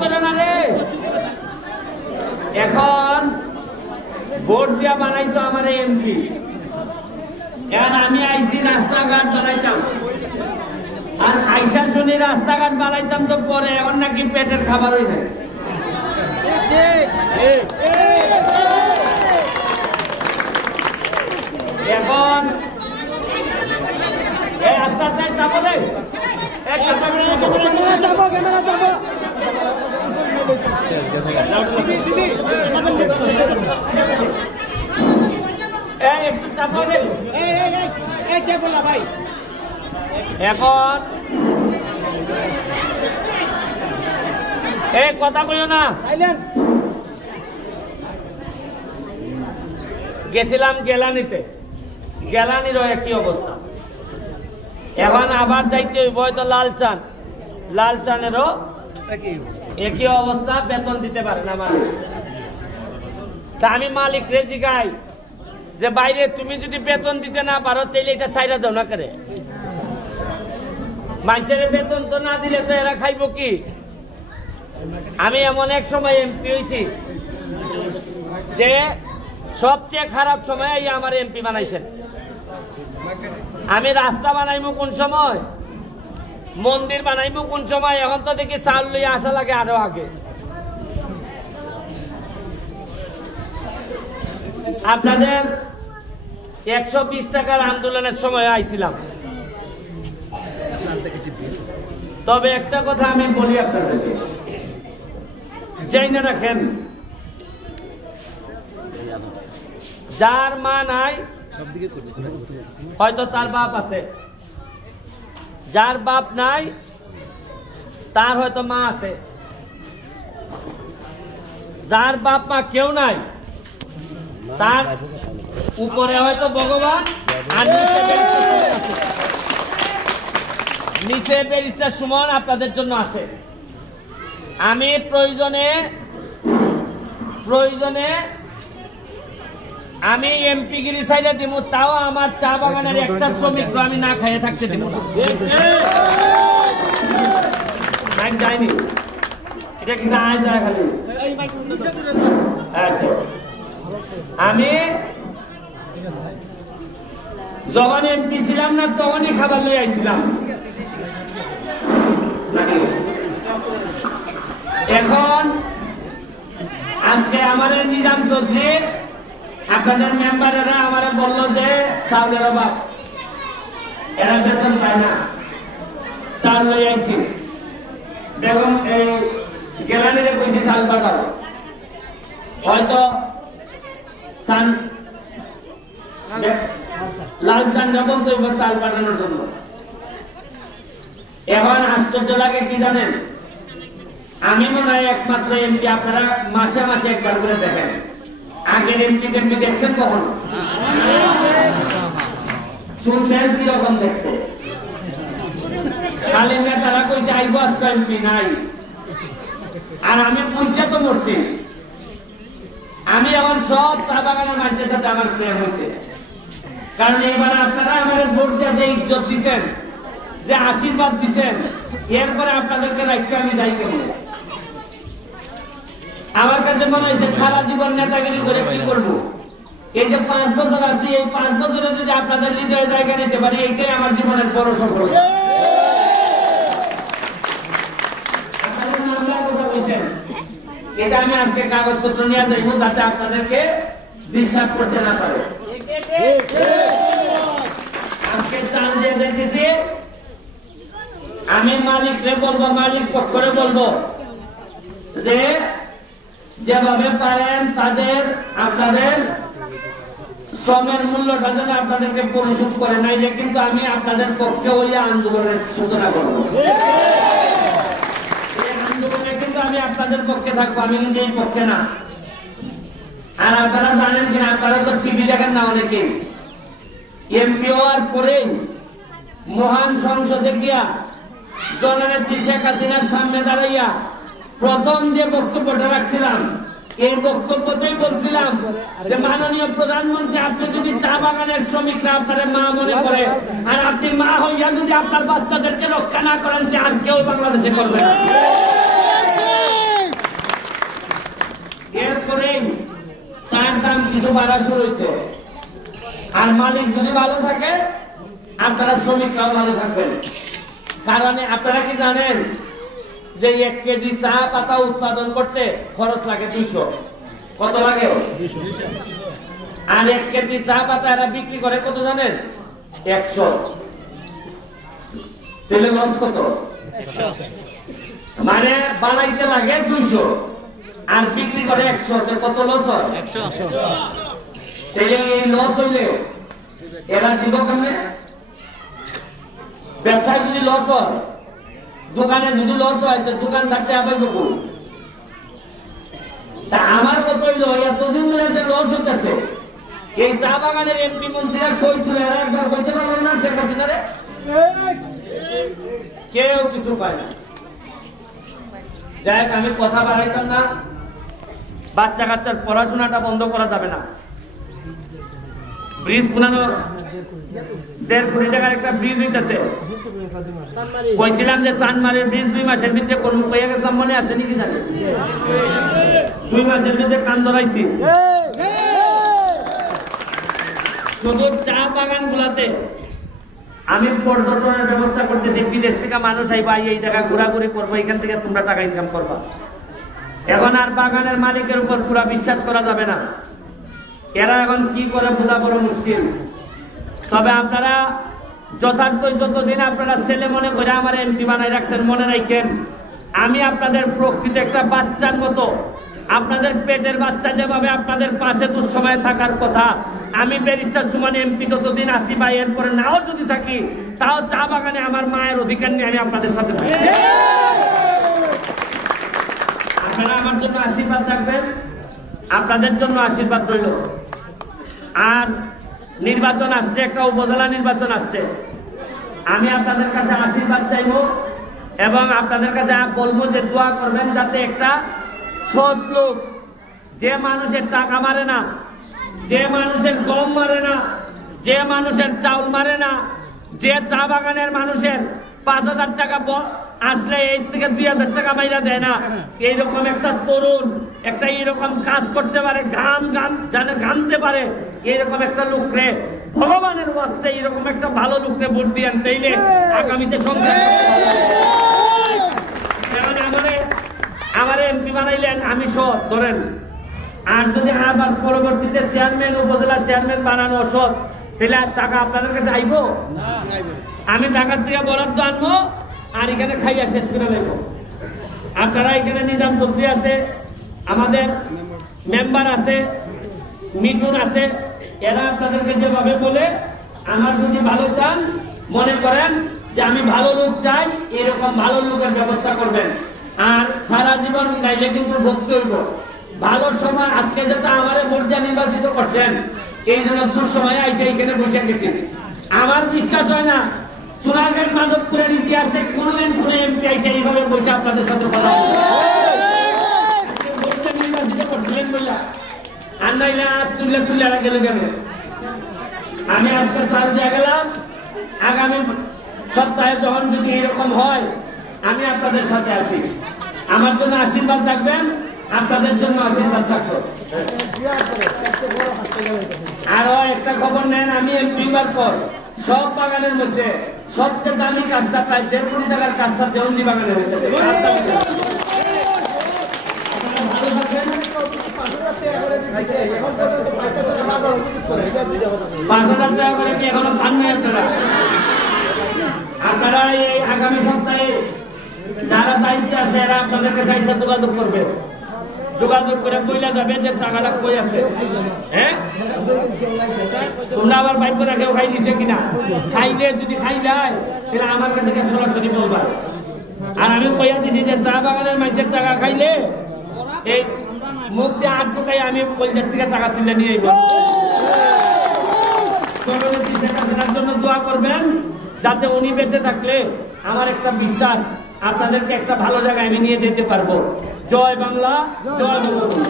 করে না রে। এখন ভোট দিয়া বানাইছো আমার এমপি, এখন আমি আইসি রাস্তাঘাট বানাইতাম, আর আইসা শুনি রাস্তাঘাট বানাইতাম তো পরে, এখন নাকি পেটের খাবারই নাই। এখন এই আস্তে আস্তে চাপো রে, একটু চাপো রে। এখন এই কথা বলিও না, গেছিলাম গেলানিতে, গেলানিরও একই অবস্থা। এখন আবার যাইতে হইব হয়তো লালচান, লালচানেরও একই অবস্থা, বেতন দিতে পারে না মালিক। তা আমি মালিক রে জিগাই যে বাইরে তুমি যদি বেতন দিতে না পারো তাহলে এটা সাইরা দাও না করে, মানুষের বেতন তো না দিলে তো এরা খাইব কি? আমি এমন এক সময় এমপি হয়েছি যে সবচেয়ে খারাপ সময় আমার এমপি বানাইছেন। আমি রাস্তা বানাইমু কোন সময়, মন্দির বানাইমু কোন সময়, এখন তো দেখি চাল লইয়া আসা লাগে আরো আগে। আপনাদের 120 টাকার আন্দোলনের সময় আইছিলাম, তবে একটা কথা আমি বলি আপনাদেরকে, জেনে রাখেন, যার মা নাই হয়তো তার বাপ আছে, যার বাপ নাই তার হয়তো মা আছে, যার বাপ মা কেউ নাই তার উপরে হয়তো ভগবান, আর নিচে ব্যারিস্টার সুমন আপনাদের জন্য আছে। আমি প্রয়োজনে আমি এমপি গিরি সাইডে দিব, তাও আমার চা বাগানের একটা শ্রমিক আমি না খাইয়ে থাকতে দিব না। যায়নি এটা কি না যায় খালি। আচ্ছা, আমি যখন এমপি ছিলাম না তখনই খাবার লই আইছিলাম। এখন আজকে আমাদের নিজাম চৌধুরী আপনাদের মেম্বারেরা আমারে বললো যে চাউলের অভাব, এরা বেতন পায় না, চাউল লই আইছি। বেগম এই গেলানিরে কইছি চাল পাঠাও, হয়তো লাল চান যখন তৈব চাল পাঠানোর জন্য। এখন আশ্চর্য লাগে কি জানেন, আমি মনে হয় একমাত্র এমপি, আপনারা মাসে মাসে একবার করে দেখেন, আগের এমপি টেমপি দেখছেন কখনো? শুনছেন কি রকম দেখতে? খালি নেতারা কইছে আইব আজকে এমপি নাই, আর আমি পঞ্চায়েত মরছি। আমি এখন সব চা বাগানের মানুষের সাথে আমার প্রেম হয়েছে, কারণ এবার আপনারা আমাদের ভোট দিয়ে যে ইজ্জত দিচ্ছেন, যে আশীর্বাদ দিচ্ছেন, এরপরে আপনাদেরকে রাখতে আমি যাই কেমন। আমার কাছে মনে হয়েছে সারা জীবন নেতাগিরি করে কি করবো, এই যে 5 বছর আছি, এই 5 বছরে যদি আপনাদের হৃদয়ে জায়গা নিতে পারি, এইটাই আমার জীবনের বড় সফলতা। আপনাদের নামটা কথা বলছেন, এটা আমি আজকে কাগজপত্র নিয়ে যাইব যাতে আপনাদেরকে ডিস্টার্ব করতে না পারে। আজকে চাল দিয়ে যাইতেছি, আমি মালিকরে বলবো, মালিক পক্ষরে বলবো যে যেভাবে পারেন তাদের আপনাদের শ্রমের মূল্যটা যেন আপনাদেরকে পরিশোধ করে, নাইলে কিন্তু আমি আপনাদের পক্ষে ওই আন্দোলনের সূচনা করবো। এই আন্দোলনে কিন্তু আমি আপনাদের পক্ষে থাকবো, আমি কিন্তু এই পক্ষে না। আর আপনারা জানেন কিনা, আপনারা তো টিভি দেখেন না অনেকে, এমপি হওয়ার পরে মহান সংসদে গিয়া জননেত্রী শেখ হাসিনার সামনে দাঁড়াইয়া প্রথম যে বক্তব্যটা রাখছিলাম, এই বক্তব্যতেই বলছিলাম যে মাননীয় প্রধানমন্ত্রী, আপনি যদি চা বাগানের শ্রমিকরা আপনার মা মনে করে, আর আপনি মা হইয়া যদি আপনার বাচ্চাদেরকে রক্ষা না করেন, আর কেউ বাংলাদেশে করবে না। কিছু বাড়া শুরু হয়েছে। আর মালিক যদি ভালো থাকে আপনারা শ্রমিকরাও ভালো থাকবেন। কারণ আপনারা কি জানেন যে 1 কেজি চা পাতা উৎপাদন করতে খরচ লাগে 200। কত লাগে? 200। আর 1 কেজি চা পাতা এরা বিক্রি করে কত জানেন? 100। তাহলে লস কত? 100। মানে বানাইতে লাগে 200 আর বিক্রি করে 100, তো কত লস হয়? 100। তাহলে এই লস হইলে এরা দিব কেমনে? ব্যবসায় যদি লস হয়, দোকানে যদি লস হয়, তো দোকানদারটা আবার দেবো। তা আমার কত হইলো এতদিন ধরে যে লস হইতেছে, এই চা বাগানের এমপি মন্ত্রীরা কইছিল, এরা একবার কইতে পারলো না শেখ হাসিনারে? কেউ কিছু পায় না। যাই হোক, আমি কথা বাড়াইতাম না। বাচ্চা কাচ্চার পড়াশোনাটা বন্ধ করা যাবে না। ব্রিজ বানানো 1.5 কোটি টাকার একটা ব্রিজ হইতেছে। কইছিলাম যে চানমারির ব্রিজ 2 মাসের ভিতরে কোন কইয়া গেছিলাম, মনে আছে নাকি জানেন? 2 মাসের ভিতরে কান ধরাইছি। শুধু চা বাগান গুলাতে আমি পর্যটনের ব্যবস্থা করতেছি। বিদেশ থেকে মানুষ আইবা, এই জায়গা ঘোরাঘুরি করবো, এখান থেকে তোমরা টাকা ইনকাম করবা। এখন আর বাগানের মালিকের উপর পুরা বিশ্বাস করা যাবে না। এরা এখন কি করে বোঝা বড় মুশকিল। তবে আপনারা যথার্থই যতদিন আপনারা ছেলে মনে করে আমার এমপি বানাই রাখছেন, মনে রাখেন আমি আপনাদের প্রকৃত একটা বাচ্চার মতো, আপনাদের পেটের বাচ্চা যেভাবে আপনাদের পাশে দুঃসময়ে থাকার কথা, আমি ব্যারিস্টার সুমন এমপি যতদিন আছি বা এরপরে নাও যদি থাকি, তাও চা বাগানে আমার মায়ের অধিকার নিয়ে আমি আপনাদের সাথে থাকি। আপনারা আমার জন্য আশীর্বাদ রাখবেন, আপনাদের জন্য আশীর্বাদ রইল। আর নির্বাচন আসছে, একটা উপজেলা নির্বাচন আসছে। আমি আপনাদের কাছে আশীর্বাদ চাইব এবং আপনাদের কাছে বলবো যে দোয়া করবেন, যাতে একটা সৎ লোক, যে মানুষের টাকা মারে না, যে মানুষের গম মারে না, যে মানুষের চাউল মারে না, যে চা বাগানের মানুষের 5,000 টাকা আসলে এই থেকে 2,000 টাকা বাইরে দেয় না, এইরকম একটা তরুণ একটা এইরকম কাজ করতে পারে, ঘামতে পারে, এইরকম একটা লোকরে ভগবানের ওয়াস্তে এইরকম একটা ভালো লোকরে ভোট দিয়ে আনতেইলে আগামীতে সংসার আমার এমপি বানাইলেন, আমি সৎ ধরেন। আর যদি আবার পরবর্তীতে চেয়ারম্যান, উপজেলা চেয়ারম্যান বানানো সৎ, তাহলে টাকা আপনাদের কাছে আইব? আমি ঢাকার থেকে বরাদ্দ আনবো আর এখানে খাইয়া শেষ করে নেব। আপনারা এখানে নিজাম চৌধুরী আছে, আমাদের মেম্বার আছে, মিঠুন আছে, এরা আপনাদেরকে যেভাবে বলে, আমার যদি ভালো চান, মনে করেন যে আমি ভালো লোক চাই, এরকম ভালো লোকের ব্যবস্থা করবেন। আর সারা জীবন গাইলে কিন্তু ভক্তি হইব। ভালো সময় আজকে যেটা আমার মর্যাদা নির্বাচিত করছেন, এই জন্য দুঃসময়ে আইসে এখানে বসে গেছি। আমার বিশ্বাস হয় না চুনাঘাট মাধবপুরের ইতিহাসে কোনদিন কোন এমপি আইসে এইভাবে বসে আপনাদের সাথে কথা নির্বাচিত করছিলেন বললা, আর নাইলে তুলে তুলে গেলে গেল। আমি আজকে চাল দিয়ে গেলাম, আগামী সপ্তাহে যখন যদি এরকম হয়, আমি আপনাদের সাথে আছি। আমার জন্য আশীর্বাদ রাখবেন, আপনাদের জন্য আশীর্বাদ থাকবো। আরো একটা খবর নেন, আমি এমপি হওয়ার পর সব বাগানের মধ্যে সবচেয়ে দামি কাজটা প্রায় 1.5 কোটি টাকার কাজটা দেওয়ানি বাগানে হইতেছে। 5,000 টাকা করে কি এখনো পান নাই আপনারা? আপনারা এই আগামী সপ্তাহে যারা দায়িত্বে আছে, এরা আপনাদের কাছে এসে যোগাযোগ করবে। যোগাযোগ করে কইলা যাবে যে টাকাটা কই আছে। হ্যাঁ, তোমরা আবার বাইক করে কেউ খাই দিছে কিনা, খাইলে যদি খাই যায় তাহলে আমার কাছে সরাসরি বলবা। আর আমি কইয়া দিছি যে চা বাগানের মানুষের টাকা খাইলে এই মুখ দিয়ে হাত ঢুকাই আমি কলকাতার থেকে টাকা তুলে নিয়ে আইব। জন্য দোয়া করবেন, যাতে উনি বেঁচে থাকলে আমার একটা বিশ্বাস আপনাদেরকে একটা ভালো জায়গায় আমি নিয়ে যেতে পারবো। জয় বাংলা, জয় বঙ্গবন্ধু।